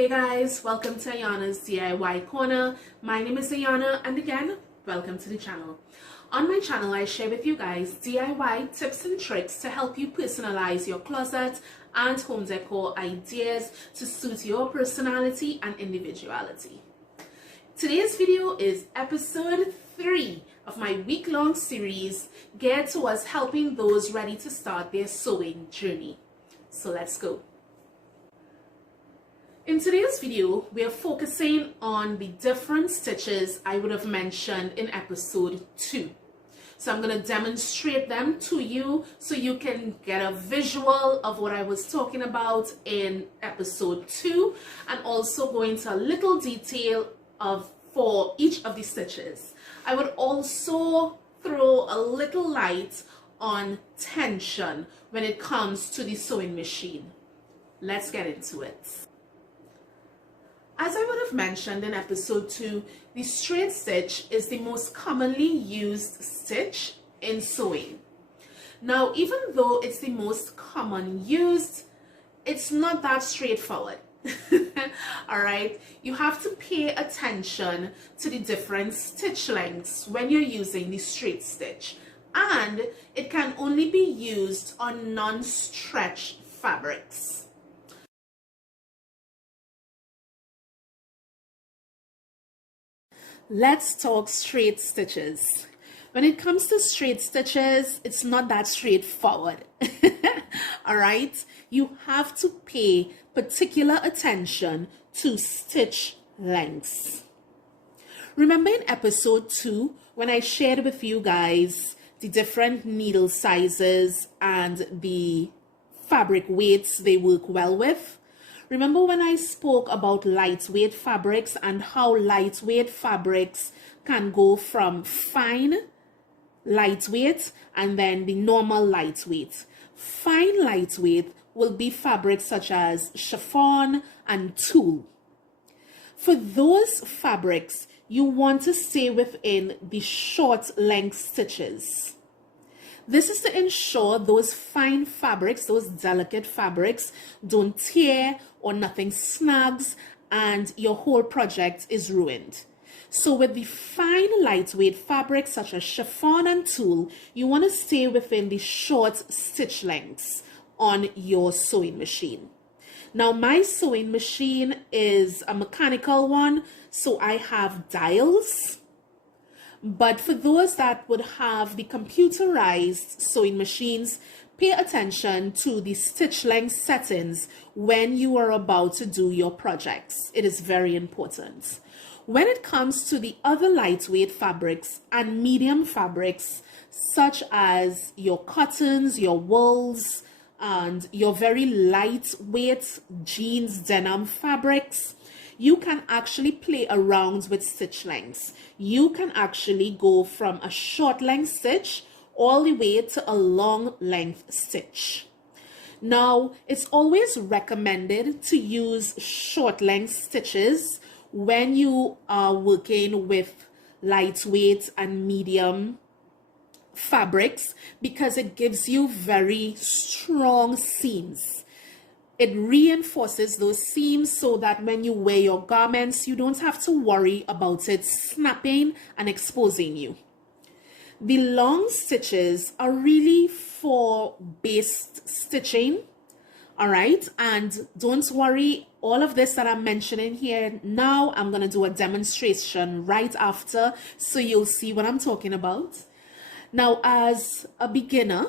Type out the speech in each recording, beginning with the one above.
Hey guys, welcome to Ayana's DIY Corner. My name is Ayana and again, welcome to the channel. On my channel, I share with you guys DIY tips and tricks to help you personalize your closet and home decor ideas to suit your personality and individuality. Today's video is episode 3 of my week-long series geared towards helping those ready to start their sewing journey. So let's go. In today's video, we are focusing on the different stitches I would have mentioned in episode 2. So I'm going to demonstrate them to you so you can get a visual of what I was talking about in episode 2 and also go into a little detail for each of the stitches. I would also throw a little light on tension when it comes to the sewing machine. Let's get into it. As I would have mentioned in episode 2, the straight stitch is the most commonly used stitch in sewing. Now, even though it's the most common used, it's not that straightforward. Alright, you have to pay attention to the different stitch lengths when you're using the straight stitch, and it can only be used on non-stretch fabrics. Let's talk straight stitches. When it comes to straight stitches, it's not that straightforward. Alright, you have to pay particular attention to stitch lengths. Remember in episode 2 when I shared with you guys the different needle sizes and the fabric weights they work well with? Remember when I spoke about lightweight fabrics and how lightweight fabrics can go from fine lightweight and then the normal lightweight. Fine lightweight will be fabrics such as chiffon and tulle. For those fabrics, you want to stay within the short length stitches. This is to ensure those fine fabrics, those delicate fabrics, don't tear or nothing snags and your whole project is ruined. So with the fine lightweight fabrics such as chiffon and tulle, you want to stay within the short stitch lengths on your sewing machine. Now my sewing machine is a mechanical one, so I have dials. But for those that would have the computerized sewing machines, pay attention to the stitch length settings when you are about to do your projects. It is very important. When it comes to the other lightweight fabrics and medium fabrics, such as your cottons, your wools, and your very lightweight jeans denim fabrics, you can actually play around with stitch lengths. You can actually go from a short length stitch all the way to a long length stitch. Now, it's always recommended to use short length stitches when you are working with lightweight and medium fabrics because it gives you very strong seams. It reinforces those seams so that when you wear your garments, you don't have to worry about it snapping and exposing you. The long stitches are really for based stitching, all right? And don't worry, all of this that I'm mentioning here now, I'm going to do a demonstration right after, so you'll see what I'm talking about. Now, as a beginner,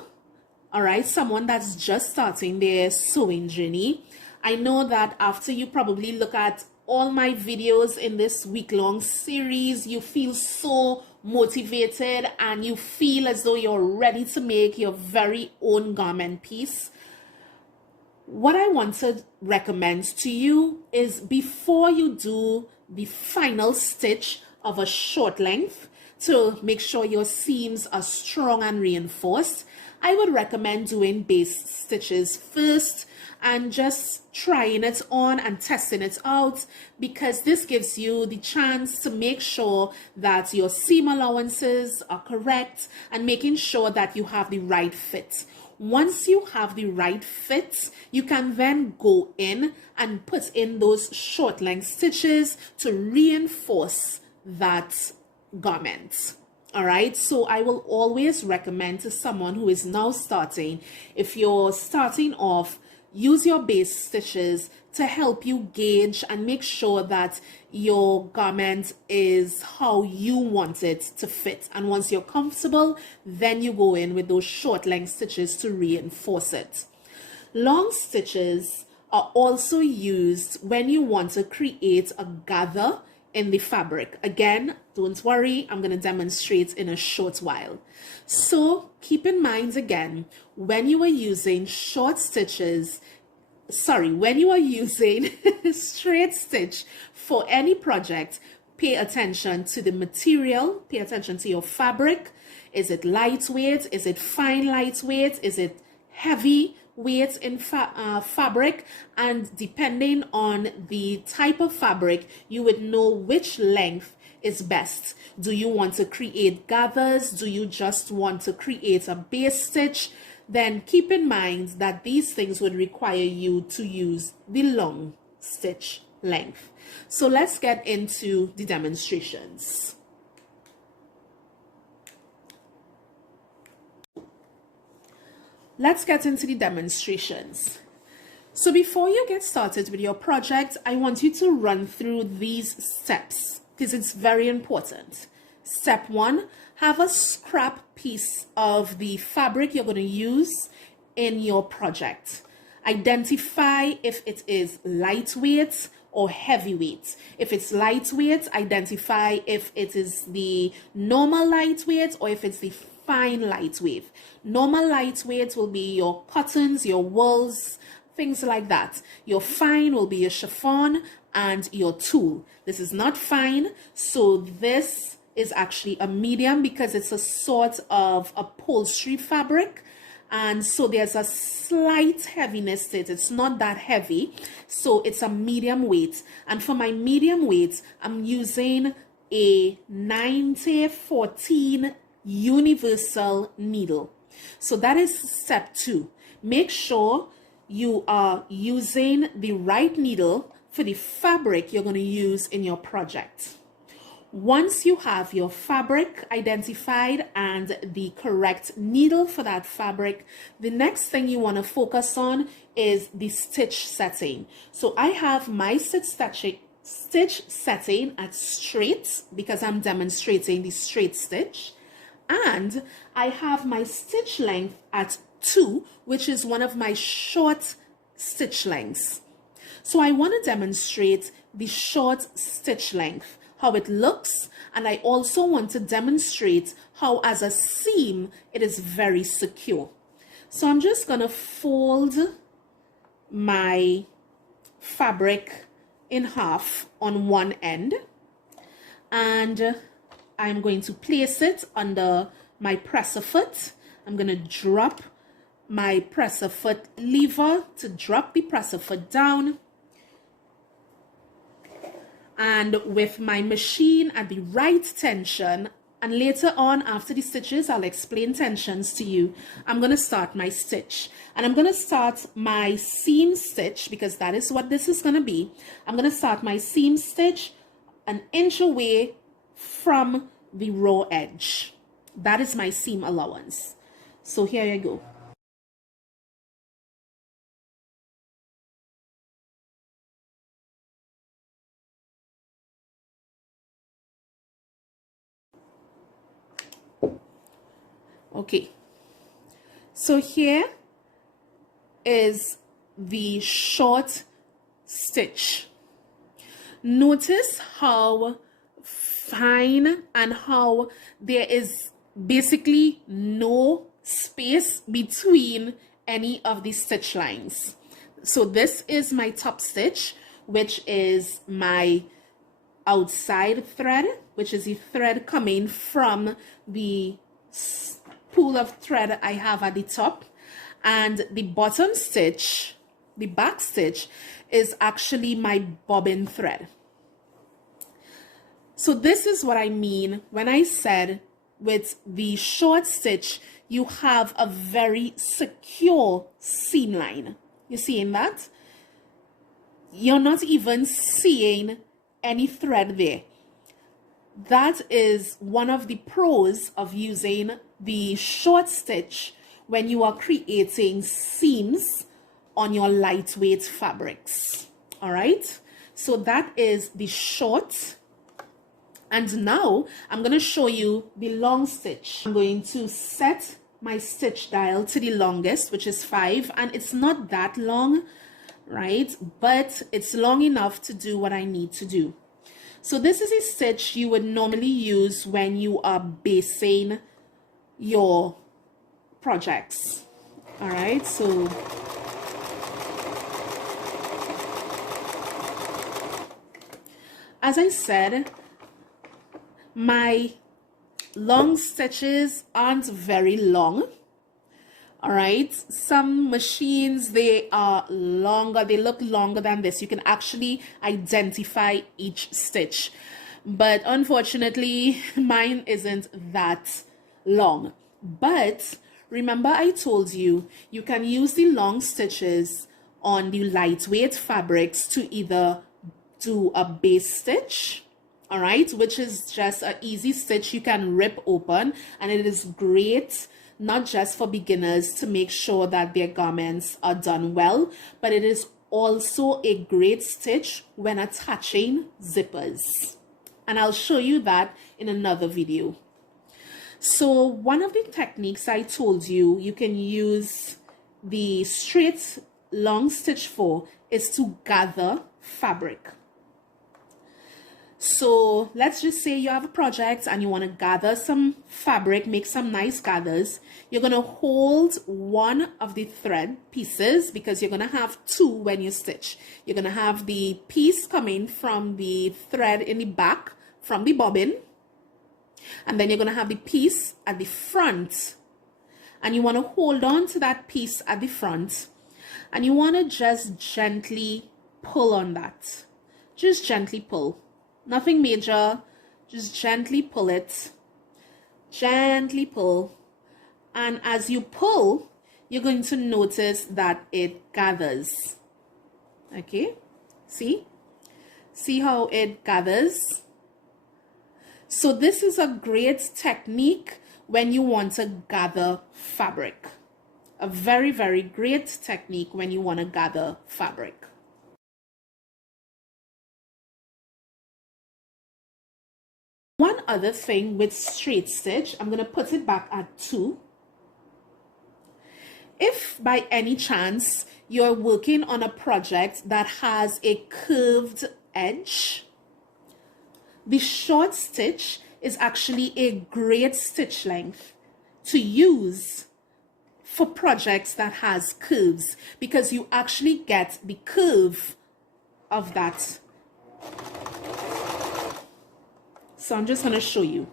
all right, someone that's just starting their sewing journey, I know that after you probably look at all my videos in this week-long series, you feel so motivated and you feel as though you're ready to make your very own garment piece. What I want to recommend to you is before you do the final stitch of a short length to make sure your seams are strong and reinforced, I would recommend doing base stitches first and just trying it on and testing it out, because this gives you the chance to make sure that your seam allowances are correct and making sure that you have the right fit. Once you have the right fit, you can then go in and put in those short length stitches to reinforce that garment. All right, so I will always recommend to someone who is now starting, if you're starting off, use your base stitches to help you gauge and make sure that your garment is how you want it to fit. And once you're comfortable, then you go in with those short length stitches to reinforce it. Long stitches are also used when you want to create a gather in the fabric. Again, don't worry, I'm going to demonstrate in a short while. So keep in mind again, when you are using when you are using straight stitch for any project, pay attention to the material, pay attention to your fabric. Is it lightweight? Is it fine lightweight? Is it heavy weight in fabric? And depending on the type of fabric, you would know which length is best. Do you want to create gathers? Do you just want to create a base stitch? Then keep in mind that these things would require you to use the long stitch length. So let's get into the demonstrations. Let's get into the demonstrations. So before you get started with your project, I want you to run through these steps because it's very important. Step 1, have a scrap piece of the fabric you're going to use in your project. Identify if it is lightweight or heavyweight. If it's lightweight, identify if it is the normal lightweight or if it's the fine lightweight. Normal lightweight will be your cottons, your wools, things like that. Your fine will be your chiffon and your tulle. This is not fine, so this is actually a medium because it's a sort of upholstery fabric, and so there's a slight heaviness to it. It's not that heavy, so it's a medium weight. And for my medium weight, I'm using a 90-14 universal needle. So that is step 2. Make sure you are using the right needle for the fabric you're going to use in your project. Once you have your fabric identified and the correct needle for that fabric, the next thing you want to focus on is the stitch setting. So I have my stitch setting at straight because I'm demonstrating the straight stitch, and I have my stitch length at 2, which is one of my short stitch lengths. So I want to demonstrate the short stitch length, how it looks, and I also want to demonstrate how as a seam it is very secure. So I'm just going to fold my fabric in half on one end, and I'm going to place it under my presser foot. I'm going to drop my presser foot lever to drop the presser foot down. And with my machine at the right tension, and later on after the stitches, I'll explain tensions to you, I'm going to start my stitch. And I'm going to start my seam stitch because that is what this is going to be. I'm going to start my seam stitch an inch away from the raw edge. That is my seam allowance. So here I go. Okay, so here is the short stitch. Notice how fine and how there is basically no space between any of the stitch lines. So this is my top stitch, which is my outside thread, which is the thread coming from the pool of thread I have at the top, and the bottom stitch, the back stitch, is actually my bobbin thread. So this is what I mean when I said with the short stitch, you have a very secure seam line. You seeing that? You're not even seeing any thread there. That is one of the pros of using the short stitch when you are creating seams on your lightweight fabrics. All right, so that is the short. And now I'm going to show you the long stitch. I'm going to set my stitch dial to the longest, which is 5, and it's not that long, right? But it's long enough to do what I need to do. So this is a stitch you would normally use when you are basing your projects. All right, so as I said, my long stitches aren't very long. All right, some machines, they are longer, they look longer than this. You can actually identify each stitch, but unfortunately mine isn't that long. But remember, I told you you can use the long stitches on the lightweight fabrics to either do a base stitch, all right, which is just an easy stitch you can rip open, and it is great not just for beginners to make sure that their garments are done well, but it is also a great stitch when attaching zippers. And I'll show you that in another video. So one of the techniques I told you you can use the straight long stitch for is to gather fabric. So let's just say you have a project and you want to gather some fabric, make some nice gathers. You're going to hold one of the thread pieces, because you're going to have two when you stitch. You're going to have the piece coming from the thread in the back from the bobbin, and then you're going to have the piece at the front, and you want to hold on to that piece at the front, and you want to just gently pull on that. Just gently pull. Nothing major, just gently pull it, gently pull, and as you pull, you're going to notice that it gathers. Okay, see how it gathers? So this is a great technique when you want to gather fabric. A very, very great technique when you want to gather fabric. One other thing with straight stitch, I'm going to put it back at 2. If by any chance you're working on a project that has a curved edge, the short stitch is actually a great stitch length to use for projects that has curves, because you actually get the curve of that. So I'm just going to show you.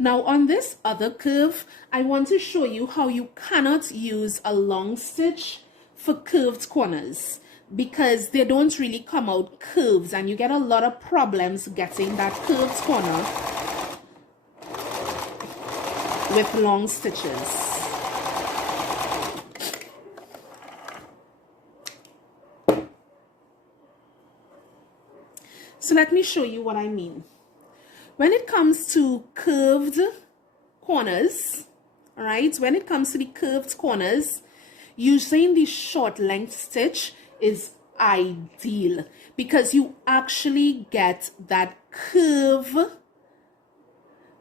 Now on this other curve, I want to show you how you cannot use a long stitch for curved corners, because they don't really come out curves and you get a lot of problems getting that curved corner with long stitches. So let me show you what I mean. When it comes to curved corners, all right, when it comes to the curved corners, using the short length stitch is ideal, because you actually get that curve,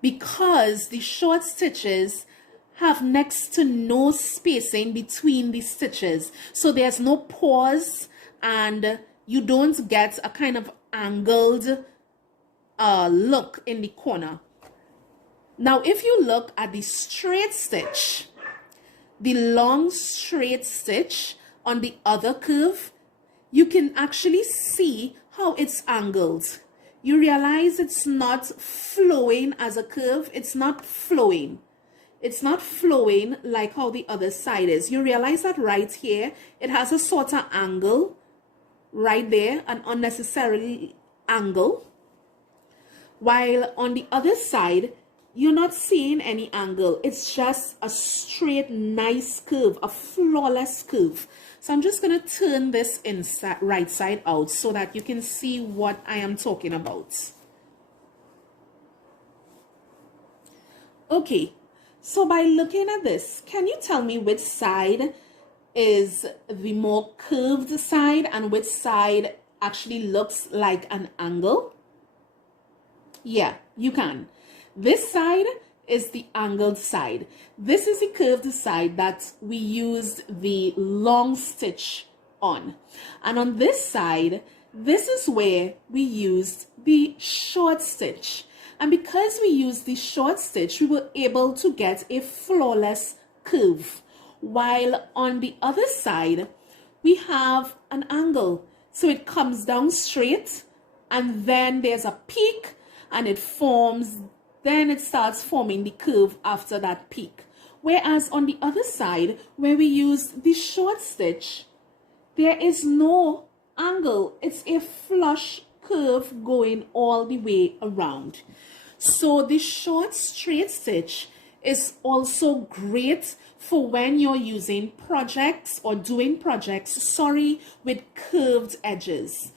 because the short stitches have next to no spacing between the stitches. So there's no pause and you don't get a kind of angled look in the corner. Now if you look at the straight stitch, the long straight stitch on the other curve, you can actually see how it's angled. You realize it's not flowing as a curve. It's not flowing. It's not flowing like how the other side is. You realize that right here, it has a sort of angle right there, an unnecessary angle. While on the other side, you're not seeing any angle. It's just a straight, nice curve, a flawless curve. So I'm just going to turn this inside, right side out so that you can see what I am talking about. Okay, so by looking at this, can you tell me which side is the more curved side and which side actually looks like an angle? Yeah, you can. This side is the angled side. This is the curved side that we used the long stitch on. And on this side, this is where we used the short stitch. And because we used the short stitch, we were able to get a flawless curve. While on the other side, we have an angle. So it comes down straight, and then there's a peak, and it forms, then it starts forming the curve after that peak. Whereas on the other side, where we use the short stitch, there is no angle. It's a flush curve going all the way around. So the short straight stitch is also great for when you're using projects or doing projects, with curved edges.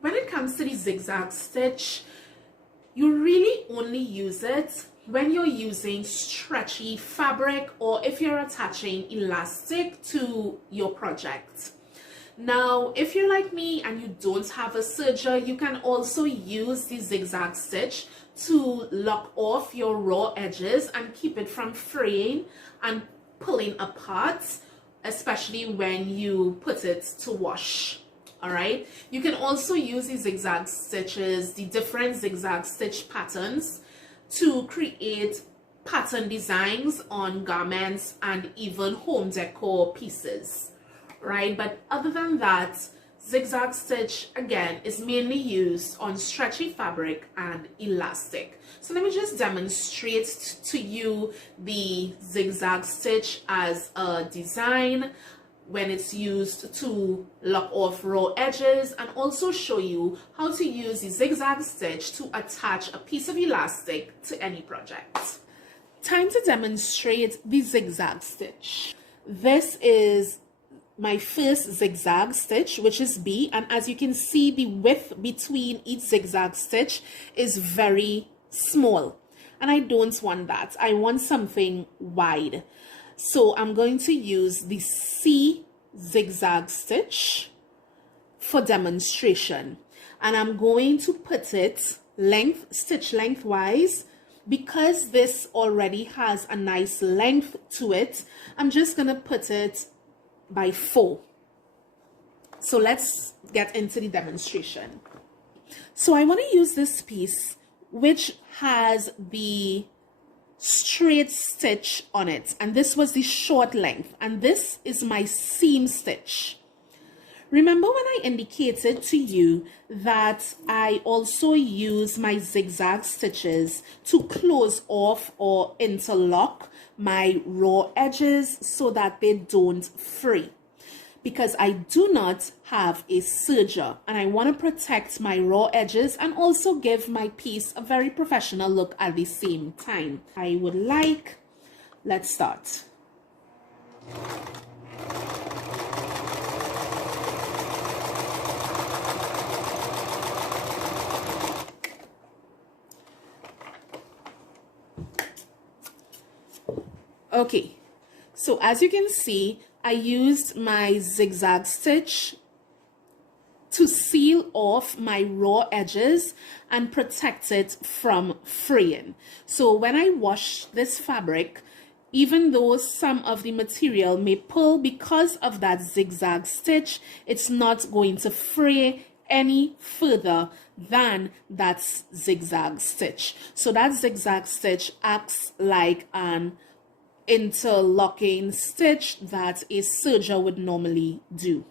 When it comes to the zigzag stitch, you really only use it when you're using stretchy fabric or if you're attaching elastic to your project. Now, if you're like me and you don't have a serger, you can also use the zigzag stitch to lock off your raw edges and keep it from fraying and pulling apart, especially when you put it to wash. All right, you can also use the zigzag stitches, the different zigzag stitch patterns, to create pattern designs on garments and even home decor pieces, right? But other than that, zigzag stitch again is mainly used on stretchy fabric and elastic. So let me just demonstrate to you the zigzag stitch as a design when it's used to lock off raw edges, and also show you how to use the zigzag stitch to attach a piece of elastic to any project. Time to demonstrate the zigzag stitch. This is my first zigzag stitch, which is B, and as you can see, the width between each zigzag stitch is very small, and I don't want that. I want something wide. So I'm going to use the C zigzag stitch for demonstration, and I'm going to put it stitch lengthwise. Because this already has a nice length to it, I'm just gonna put it by 4. So let's get into the demonstration. So I want to use this piece which has the straight stitch on it, and this was the short length, and this is my seam stitch. Remember when I indicated to you that I also use my zigzag stitches to close off or interlock my raw edges so that they don't fray? Because I do not have a serger and I want to protect my raw edges and also give my piece a very professional look at the same time. Let's start. Okay, so as you can see, I used my zigzag stitch to seal off my raw edges and protect it from fraying. So when I wash this fabric, even though some of the material may pull because of that zigzag stitch, it's not going to fray any further than that zigzag stitch. So that zigzag stitch acts like an interlocking stitch that a serger would normally do.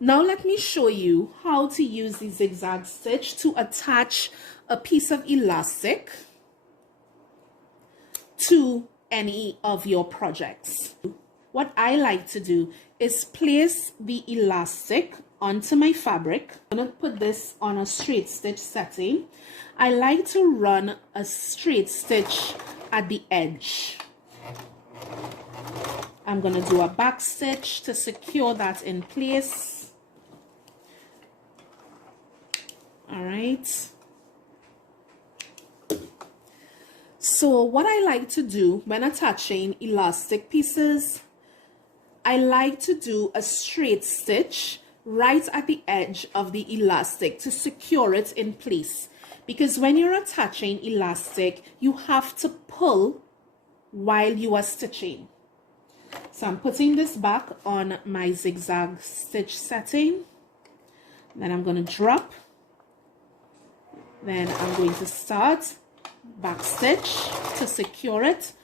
Now let me show you how to use the zigzag stitch to attach a piece of elastic to any of your projects. What I like to do is place the elastic onto my fabric. I'm going to put this on a straight stitch setting. I like to run a straight stitch at the edge. I'm going to do a back stitch to secure that in place. All right. So what I like to do when attaching elastic pieces, I like to do a straight stitch right at the edge of the elastic to secure it in place. Because when you're attaching elastic, you have to pull while you are stitching. So I'm putting this back on my zigzag stitch setting. Then I'm going to drop. Then I'm going to start back stitch to secure it,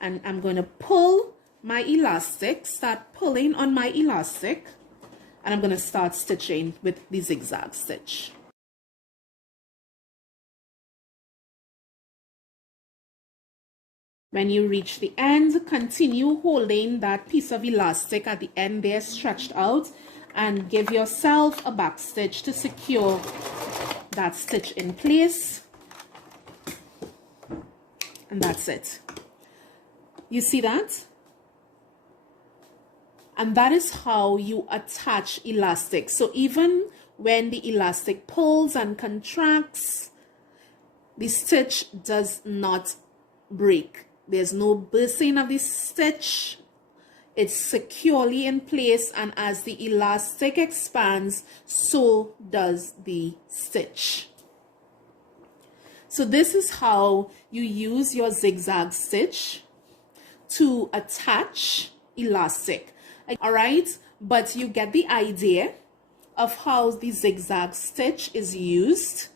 and I'm going to pull my elastic, start pulling on my elastic, and I'm going to start stitching with the zigzag stitch. When you reach the end, continue holding that piece of elastic at the end there stretched out, and give yourself a back stitch to secure that stitch in place. And that's it. You see that? And that is how you attach elastic. So even when the elastic pulls and contracts, the stitch does not break. There's no bursting of the stitch. It's securely in place, and as the elastic expands, so does the stitch. So this is how you use your zigzag stitch to attach elastic. All right, but you get the idea of how the zigzag stitch is used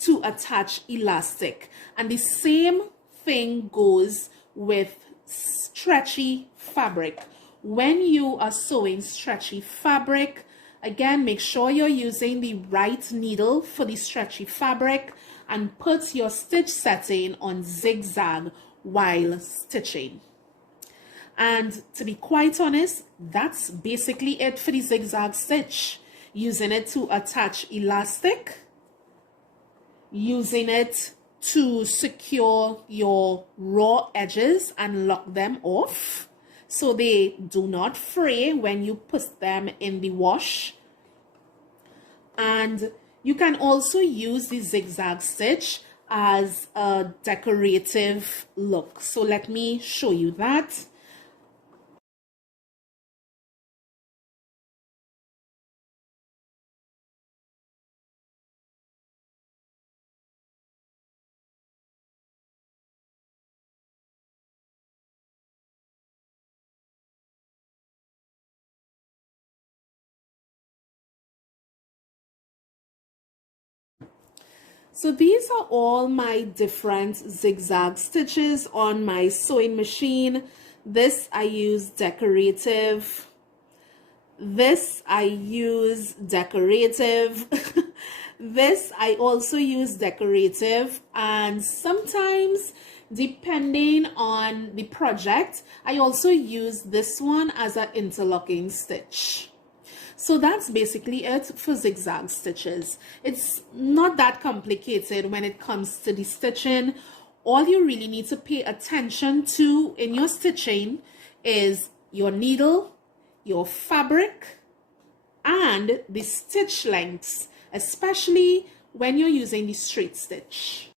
to attach elastic. And the same thing goes with stretchy fabric. When you are sewing stretchy fabric, again, make sure you're using the right needle for the stretchy fabric, and put your stitch setting on zigzag while stitching. And to be quite honest, that's basically it for the zigzag stitch. Using it to attach elastic, using it to secure your raw edges and lock them off so they do not fray when you put them in the wash. And you can also use the zigzag stitch as a decorative look. So let me show you that. So these are all my different zigzag stitches on my sewing machine. This I use decorative. This I use decorative. This I also use decorative. And sometimes, depending on the project, I also use this one as an interlocking stitch. So that's basically it for zigzag stitches. It's not that complicated when it comes to the stitching. All you really need to pay attention to in your stitching is your needle, your fabric, and the stitch lengths, especially when you're using the straight stitch.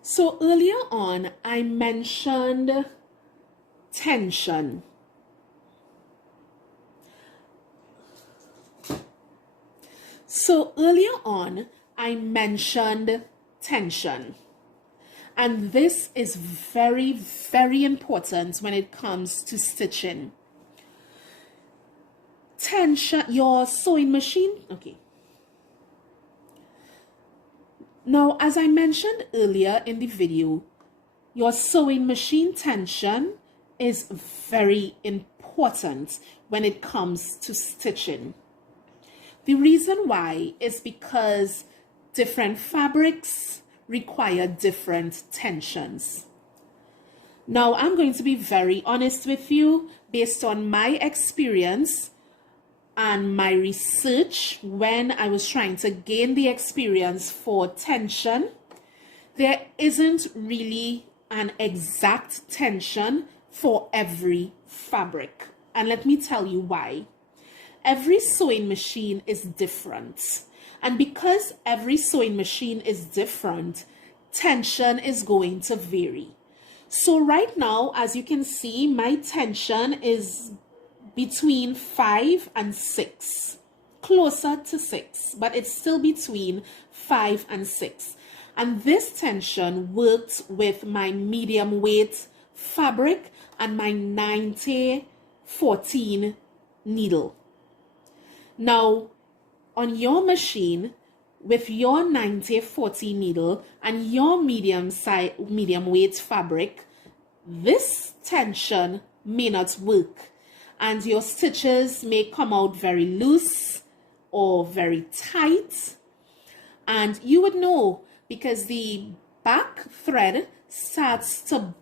So earlier on, I mentioned tension. So earlier on, I mentioned tension. And this is very, very important when it comes to stitching. Tension, your sewing machine, okay. Now, as I mentioned earlier in the video, your sewing machine tension is very important when it comes to stitching. The reason why is because different fabrics require different tensions. Now, I'm going to be very honest with you based on my experience and my research when I was trying to gain the experience for tension. There isn't really an exact tension for every fabric. And let me tell you why. Every sewing machine is different. And because every sewing machine is different, tension is going to vary. So right now, as you can see, my tension is between 5 and 6, closer to 6, but it's still between 5 and 6. And this tension works with my medium weight fabric and my 90-14 needle. Now, on your machine, with your 90-40 needle and your medium weight fabric, this tension may not work, and your stitches may come out very loose or very tight. And you would know because the back thread starts to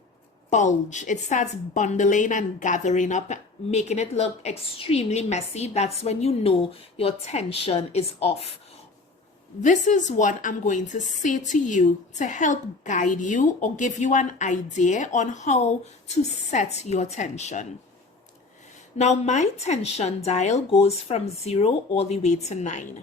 bulge. It starts bundling and gathering up, making it look extremely messy. That's when you know your tension is off. This is what I'm going to say to you to help guide you or give you an idea on how to set your tension. Now, my tension dial goes from 0 all the way to 9.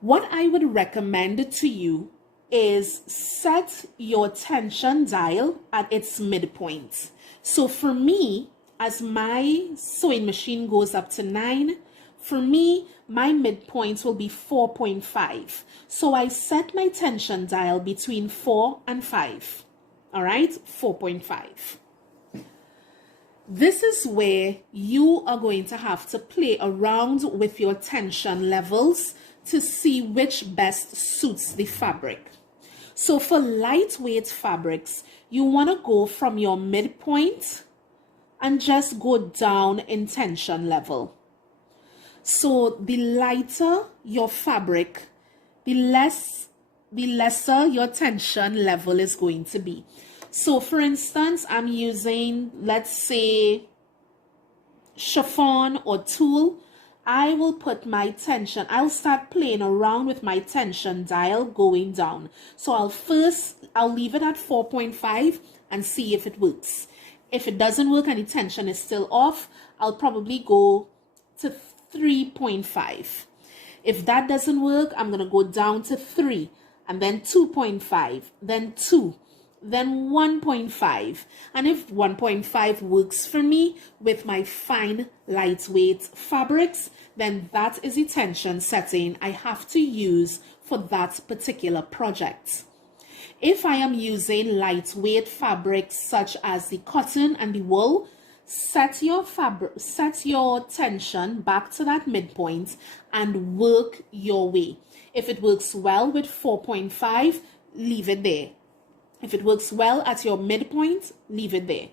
What I would recommend to you is set your tension dial at its midpoint. So for me, as my sewing machine goes up to 9, for me, my midpoint will be 4.5. So I set my tension dial between 4 and 5. All right, 4.5. This is where you are going to have to play around with your tension levels to see which best suits the fabric. So for lightweight fabrics, you want to go from your midpoint and just go down in tension level. So the lighter your fabric, the lesser your tension level is going to be. So for instance, I'm using, let's say, chiffon or tulle. I will put my tension, I'll start playing around with my tension dial going down. So I'll leave it at 4.5 and see if it works. If it doesn't work and the tension is still off, I'll probably go to 3.5. If that doesn't work, I'm going to go down to 3 and then 2.5, then 2. Then 1.5, and if 1.5 works for me with my fine lightweight fabrics, then that is the tension setting I have to use for that particular project. If I am using lightweight fabrics such as the cotton and the wool, set your tension back to that midpoint and work your way. If it works well with 4.5, leave it there. If it works well at your midpoint, leave it there.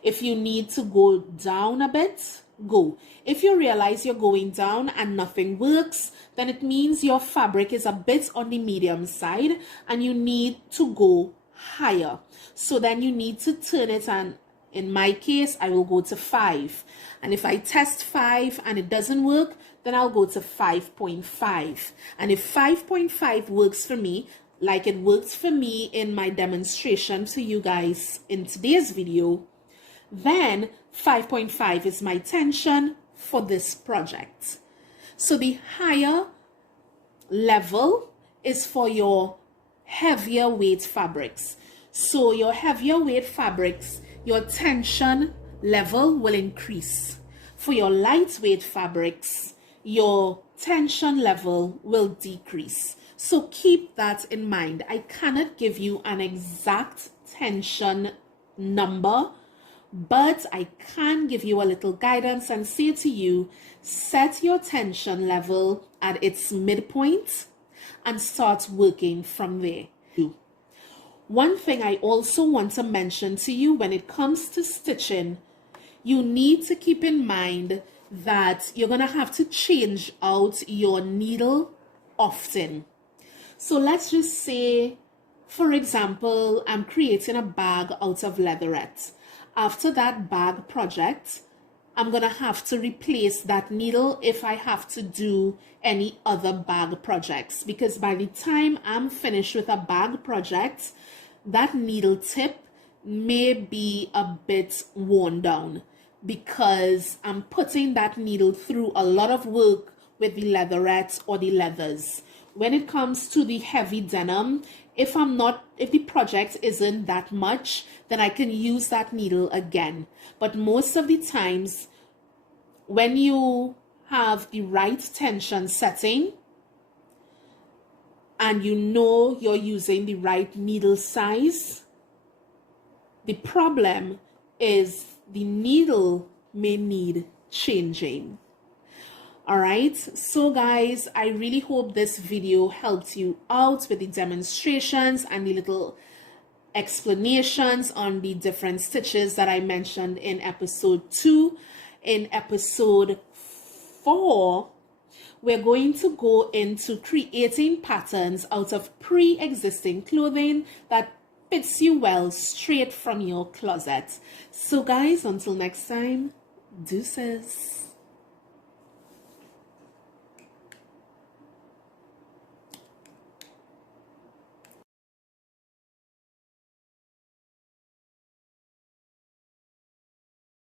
If you need to go down a bit, go. If you realize you're going down and nothing works, then it means your fabric is a bit on the medium side and you need to go higher. So then you need to turn it, and in my case, I will go to 5. And if I test 5 and it doesn't work, then I'll go to 5.5. And if 5.5 works for me, like it worked for me in my demonstration to you guys in today's video, then 5.5 is my tension for this project. So the higher level is for your heavier weight fabrics. So your heavier weight fabrics, your tension level will increase. For your lightweight fabrics, your tension level will decrease. So keep that in mind. I cannot give you an exact tension number, but I can give you a little guidance and say to you, set your tension level at its midpoint and start working from there. One thing I also want to mention to you when it comes to stitching, you need to keep in mind that you're going to have to change out your needle often. So let's just say, for example, I'm creating a bag out of leatherette. After that bag project, I'm going to have to replace that needle if I have to do any other bag projects, because by the time I'm finished with a bag project, that needle tip may be a bit worn down because I'm putting that needle through a lot of work with the leatherette or the leathers. When it comes to the heavy denim, if the project isn't that much, then I can use that needle again. But most of the times, when you have the right tension setting and you know you're using the right needle size, the problem is the needle may need changing. All right, so guys, I really hope this video helped you out with the demonstrations and the little explanations on the different stitches that I mentioned in episode 2. In episode 4, we're going to go into creating patterns out of pre-existing clothing that fits you well straight from your closet. So guys, until next time, deuces.